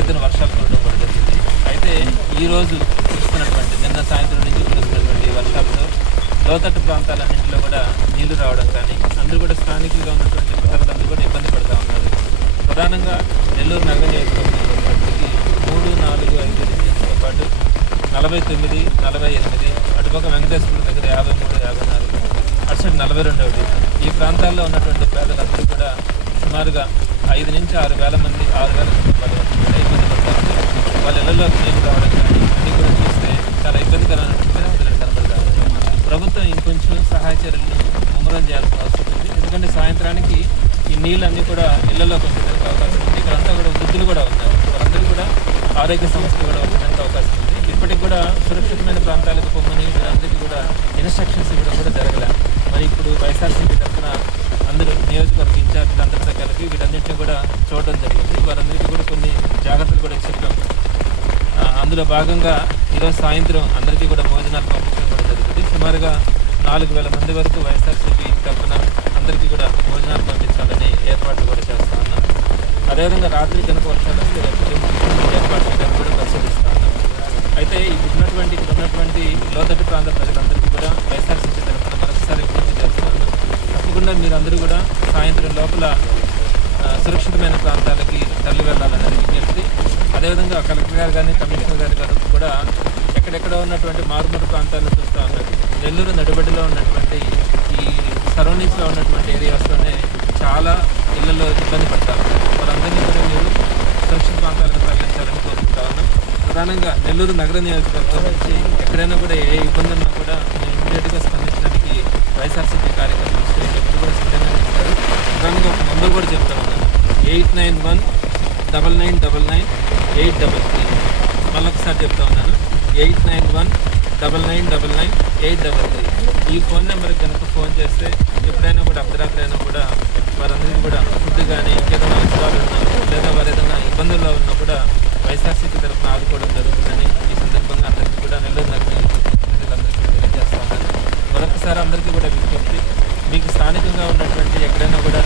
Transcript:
ఎత్తున వర్షాలు కురవడం కూడా జరిగింది. అయితే ఈరోజు కురుస్తున్నటువంటి నిన్న సాయంత్రం నుంచి కురుస్తున్నటువంటి వర్షాలతో లోతట్టు ప్రాంతాలన్నింటిలో కూడా నీళ్లు రావడం కానీ అందరూ కూడా స్థానికులుగా ఉన్నటువంటి ప్రజలందరూ కూడా ఇబ్బంది పడుతూ ఉన్నారు. ప్రధానంగా నెల్లూరు నగర నియోజకవర్గంలో ఉన్నప్పటికీ 3, 4, 5 డివిజన్స్తో పాటు 49, 48 అటుపక్క వెంకటేశ్వర దగ్గర 53, 54 అటు 42వ డివిజన్ ఈ ప్రాంతాల్లో ఉన్నటువంటి పేదలందరూ కూడా సుమారుగా 5 నుంచి 6 వేల మంది 6 వేల కుటుంబాల వరకు కూడా ఇబ్బంది పడుతుంది. వాళ్ళ ఇళ్లలోకి నీళ్ళు రావడం కానీ అన్నీ కూడా చూస్తే చాలా ఇబ్బందికరమైనటువంటి పరిస్థితులు కనబడతారు. ప్రభుత్వం ఇంకొంచెం సహాయ చర్యలను ముమ్మరం చేయాల్సిన అవసరం ఉంది. ఎందుకంటే సాయంత్రానికి ఈ నీళ్ళన్నీ కూడా ఇళ్లలోకి వచ్చేందుకు అవకాశం ఉంది. ఇక్కడంతా కూడా వృద్ధులు కూడా ఉన్నారు. వారందరూ కూడా ఆరోగ్య సమస్యలు కూడా వచ్చేందుకు అవకాశం ఉంది. ఇప్పటికి కూడా సురక్షితమైన ప్రాంతాలకు పొమ్మని వీరందరికీ కూడా ఇన్స్ట్రక్షన్స్ ఇవ్వడం కూడా జరగలే. మరి ఇప్పుడు వైఎస్ఆర్సీపీ తరఫున అందరూ నియోజకవర్గ ఇన్ఛార్జీలు అందరితో కలిపి వీటన్నింటినీ కూడా చూడడం జరిగింది. వారందరికీ కూడా కొన్ని జాగ్రత్తలు కూడా చెప్పాం. అందులో భాగంగా ఈరోజు సాయంత్రం అందరికీ కూడా భోజనాలు పంపించడం కూడా జరుగుతుంది. సుమారుగా 4,000 మంది వరకు వైఎస్ఆర్సీపీ తరఫున అందరికీ కూడా భోజనాలు పంపించాలని ఏర్పాట్లు కూడా చేస్తా ఉన్నాం. అదేవిధంగా రాత్రి కనుక వర్షాలు వస్తే ఏర్పాటు చేయడానికి కూడా పరిశీలిస్తా ఉన్నాం. అయితే ఇప్పుడున్నటువంటి లోతట్టు ప్రాంత ప్రజలందరికీ కూడా వైఎస్ఆర్సీపీ తరఫున మరొకసారి విజ్ఞప్తి చేస్తా ఉన్నాం. తప్పకుండా మీరందరూ కూడా సాయంత్రం లోపల సురక్షితమైన ప్రాంతాలకి తరలి వెళ్ళాలనేది విజ్ఞప్తి. అదేవిధంగా కలెక్టర్ గారు కానీ కమిషనర్ గారు కూడా ఎక్కడెక్కడ ఉన్నటువంటి మారుమూల ప్రాంతాలను చూస్తూ ఉన్నారు. నెల్లూరు నడిబడిలో ఉన్నటువంటి ఈ సరౌండింగ్స్లో ఉన్నటువంటి ఏరియాస్లోనే చాలా ఇళ్లలో ఇబ్బంది పడతా ఉన్నారు. వారందరినీ కూడా మీరు సురక్షిత ప్రాంతాలకు తరలించాలని కోరుకుంటా ఉన్నాం. ప్రధానంగా నెల్లూరు నగర నియోజకవర్గం నుంచి ఎక్కడైనా కూడా ఏ ఇబ్బంది ఉన్నా కూడా మేము ఇమీడియట్గా స్పందించడానికి వైఎస్ఆర్సీపీ కార్యక్రమాలు ఎప్పుడు కూడా సిద్ధంగా చేస్తారు. ప్రధానంగా ఒక నెంబర్ కూడా చెప్తా ఉన్నాను, 891-9999-833. మళ్ళొకసారి చెప్తా ఉన్నాను, 891-9999-833. ఈ ఫోన్ నెంబర్కి కనుక ఫోన్ చేస్తే ఎప్పుడైనా కూడా అర్ధరాత్రి అయినా కూడా వారందరికీ కూడా ఫుడ్ కానీ ఇంకేదైనా అవసరాలు ఉన్నా లేదా వారు ఏదైనా ఇబ్బందుల్లో ఉన్నా కూడా వైఎస్ఆర్సీపీ తరఫున ఆదుకోవడం జరుగుతుందని ఈ సందర్భంగా అందరికీ కూడా నెల్లూరు నగర ప్రజలందరికీ తెలియజేస్తా ఉన్నాను. మరొకసారి అందరికీ కూడా విజ్ఞప్తి, మీకు స్థానికంగా ఉన్నటువంటి ఎక్కడైనా కూడా